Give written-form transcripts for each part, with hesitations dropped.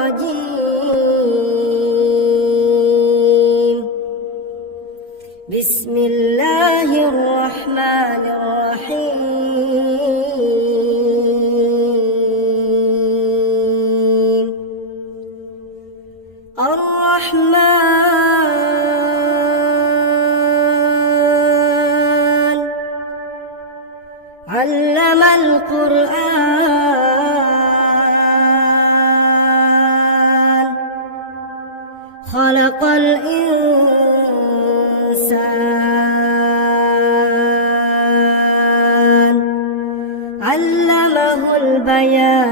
الرجيم. بسم الله الرحمن الرحيم. الرحمن علم القرآن خلق الإنسان علمه البيان.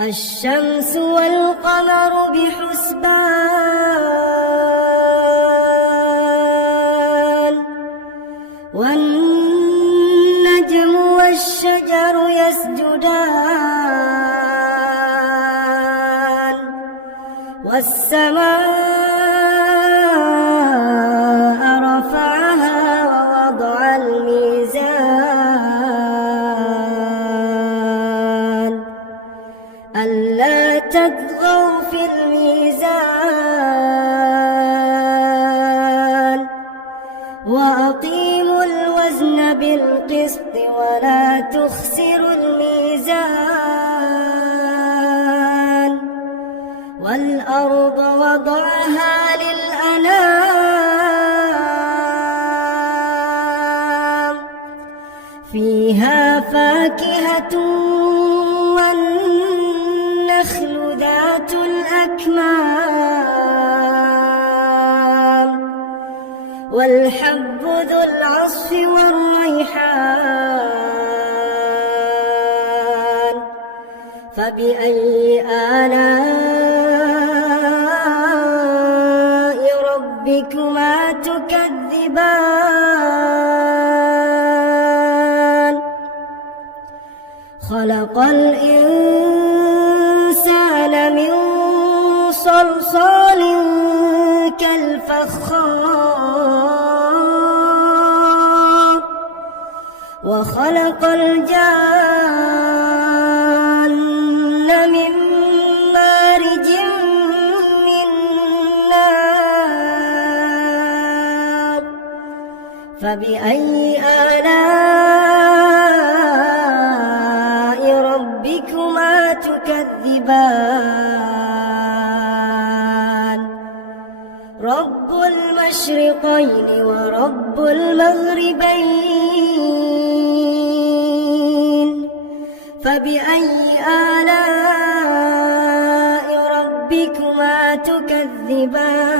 الشمس والقمر بحسبان والنجم والشجر يسجدان والسماء رفعها ووضع الميزان ألا تطغوا في الميزان وأقيموا الوزن بالقسط ولا تخسروا الميزان. والأرض وضعها للأنام فيها فاكهة والنخل ذات الأكمام والحب ذو العصف والريحان. فبأي آلاء ربكما تكذبان. خلق الإنسان من صلصال كالفخار وخلق الجان من مارج من نار. فبأي آلاء ربكما تكذبان. رب المشرقين ورب المغربين. فبأي آلاء ربكما تكذبان.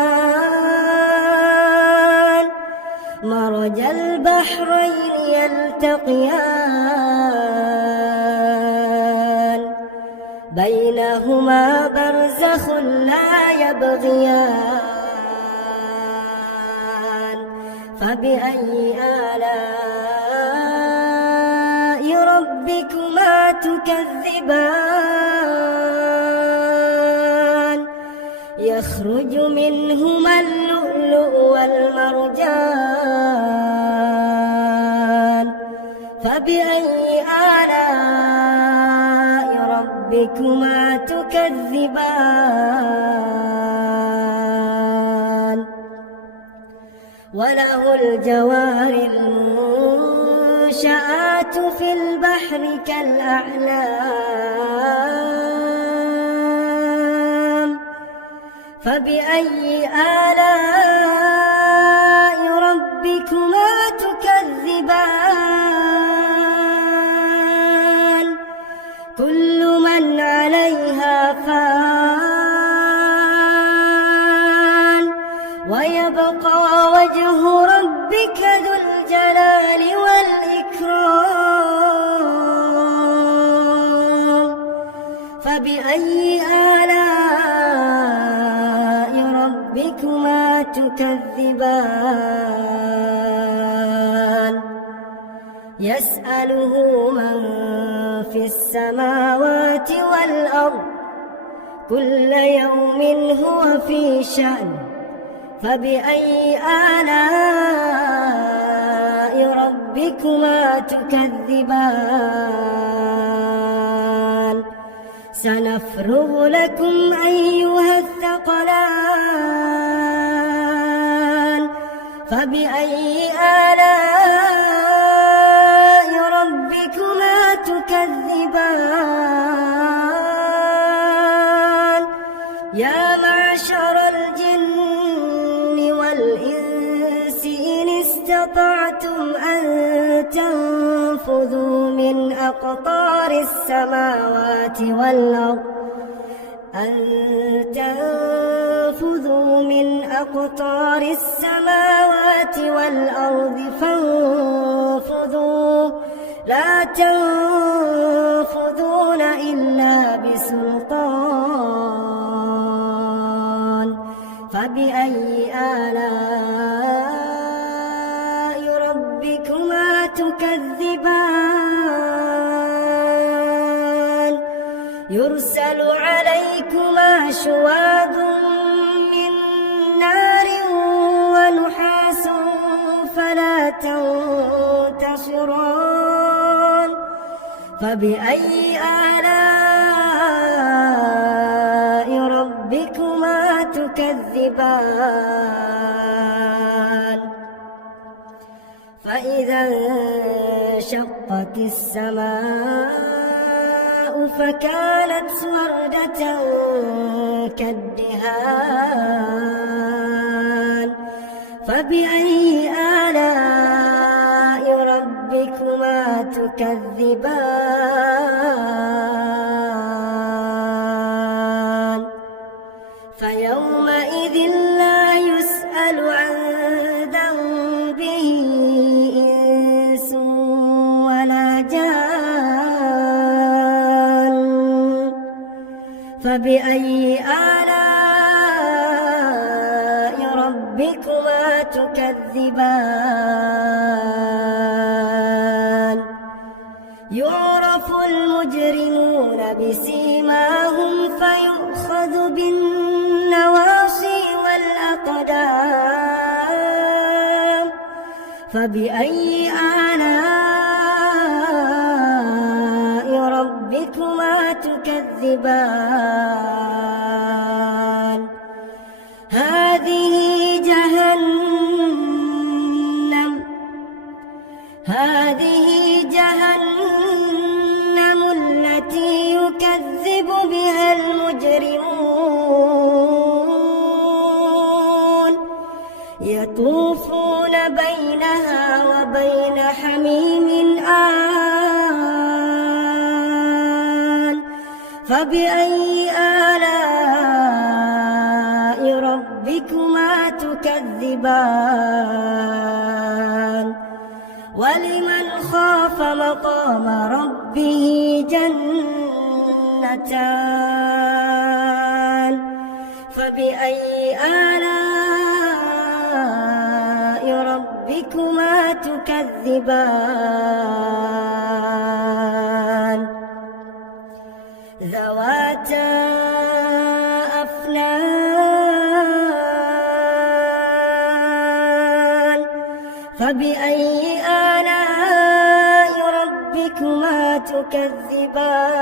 مرج البحرين يلتقيان بينهما برزخ لا يبغيان. فبأي آلاء ربكما تكذبان. يخرج منهما اللؤلؤ والمرجان. فبأي آلاء ربكما تكذبان. وله الجوار المنشآت في البحر كالأعلام. فبأي آلاء ربكما تكذبان. كل من عليها فان ويبقى وجه ربك ذو الجلال والإكرام. فبأي آلاء ربكما تكذبان. يسأله من في السماوات والأرض كل يوم هو في شأن. فبأي آلاء ربكما ربكما تكذبان سنفرغ لكم أيها الثقلان فبأي آلاء ربكما تكذبان يا معشر الجن والإنس إن استطعتم أن تنفذوا من أقطار السماوات والأرض فانفذوا لا تنفذون إلا بسلطان فبأي آلاء ربكما تكذبان يرسل عليكما شواظ من نار ونحاس فلا تنتصران فبأي آلاء ربكما تكذبان فإذا انشقت السماء فكانت وردة كالدهان فبأي آلاء ربكما تكذبان فيومئذ لا يسأل عن ذنبه إنس ولا جان فبأي آلاء ربكما تكذبان يعرف المجرمون بسيماهم فيؤخذ بالنواصي والأقدام فبأي آلاء ربكما تكذبان هذه جهنم التي يكذب بها المجرمون يطوفون بينها وبين حميم آن فبأي آلاء ربكما تكذبان ولمن خاف مقام ربه جنتان فبأي آلاء ربكما تكذبان ذواتا أفنان فبأي آلاء ربكما تكذبان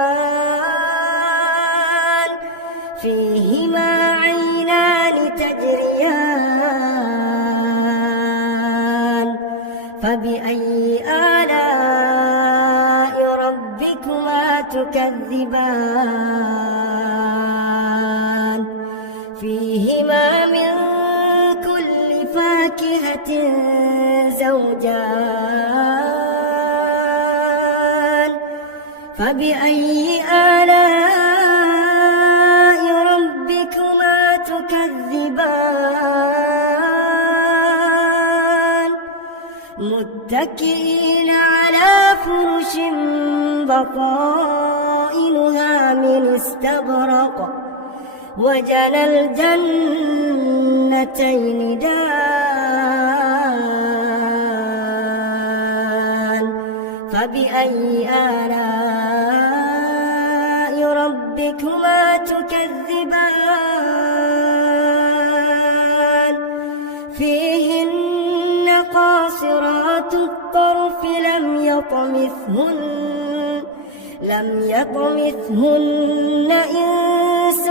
فيهما عينان تجريان فبأي آلاء ربكما تكذبان فيهما من كل فاكهة زوجان فبأي آلاء ربكما تكذبان متكئين على فرش بطائنها من استبرق وجنى الجنتين دان فبأي آلاء ربكما تكذبان فيهن قاصرات الطرف لم يطمثهن إنس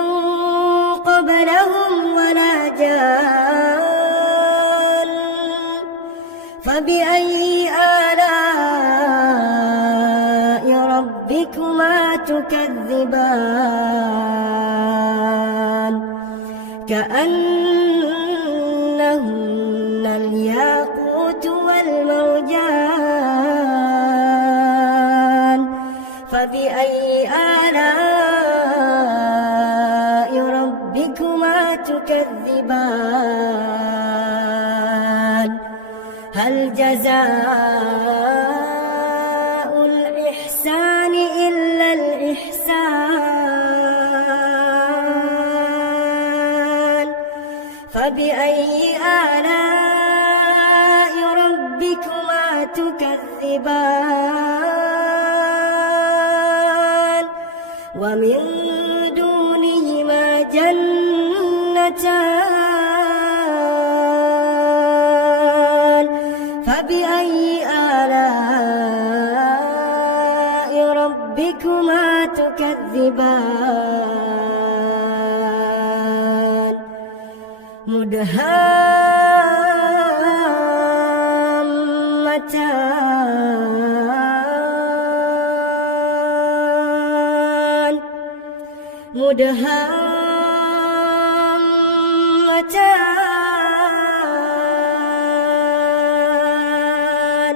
قبلهم ولا جان فبأي آلاء ربكما تكذبان كأنهن الياقوت والمرجان فبأي آلاء ربكما تكذبان هل جزاء الإحسان إلا الإحسان فبأي آلاء ربكما تكذبان ومن دونهما جنتان فبأي آلاء ربكما تكذبان مدهامتان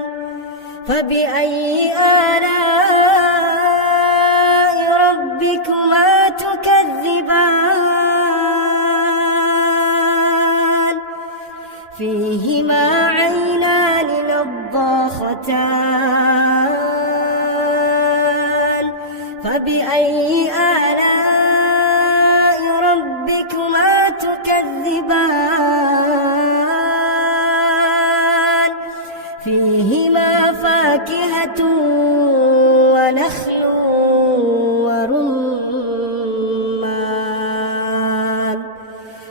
فبأي آلاء ربكما تكذبان فيهما عينان نضاختان فبأي آلاء ربكما تكذبان فيهما فاكهة ونخل ورمان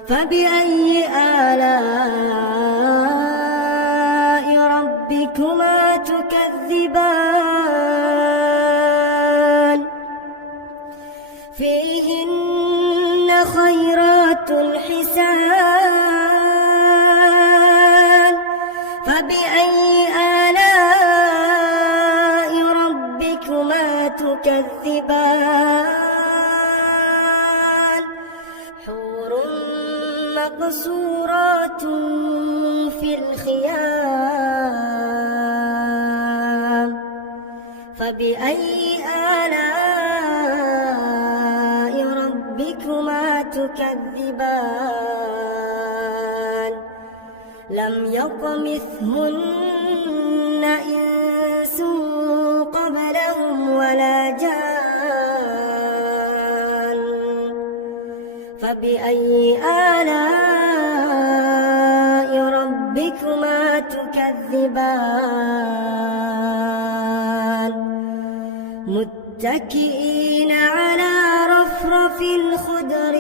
فبأي آلاء ربكما تكذبان فيهن خيرات حسان فبأي آلاء ربكما تكذبان حور مقصورات في الخيام فبأي آلاء ربكما تكذبان لم يطمثهن إنس قبلهم ولا جان فبأي آلاء ربكما تكذبان متكئين على رفرف خضر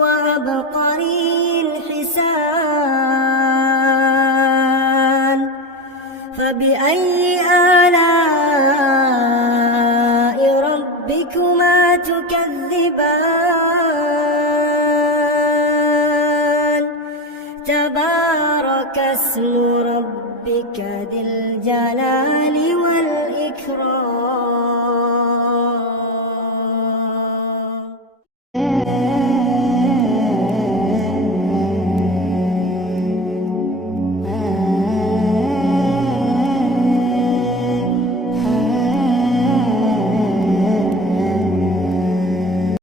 وعبقري حسان فبأي آلاء ربكما تكذبان تبارك اسم ربك ذي الجلال والإكرام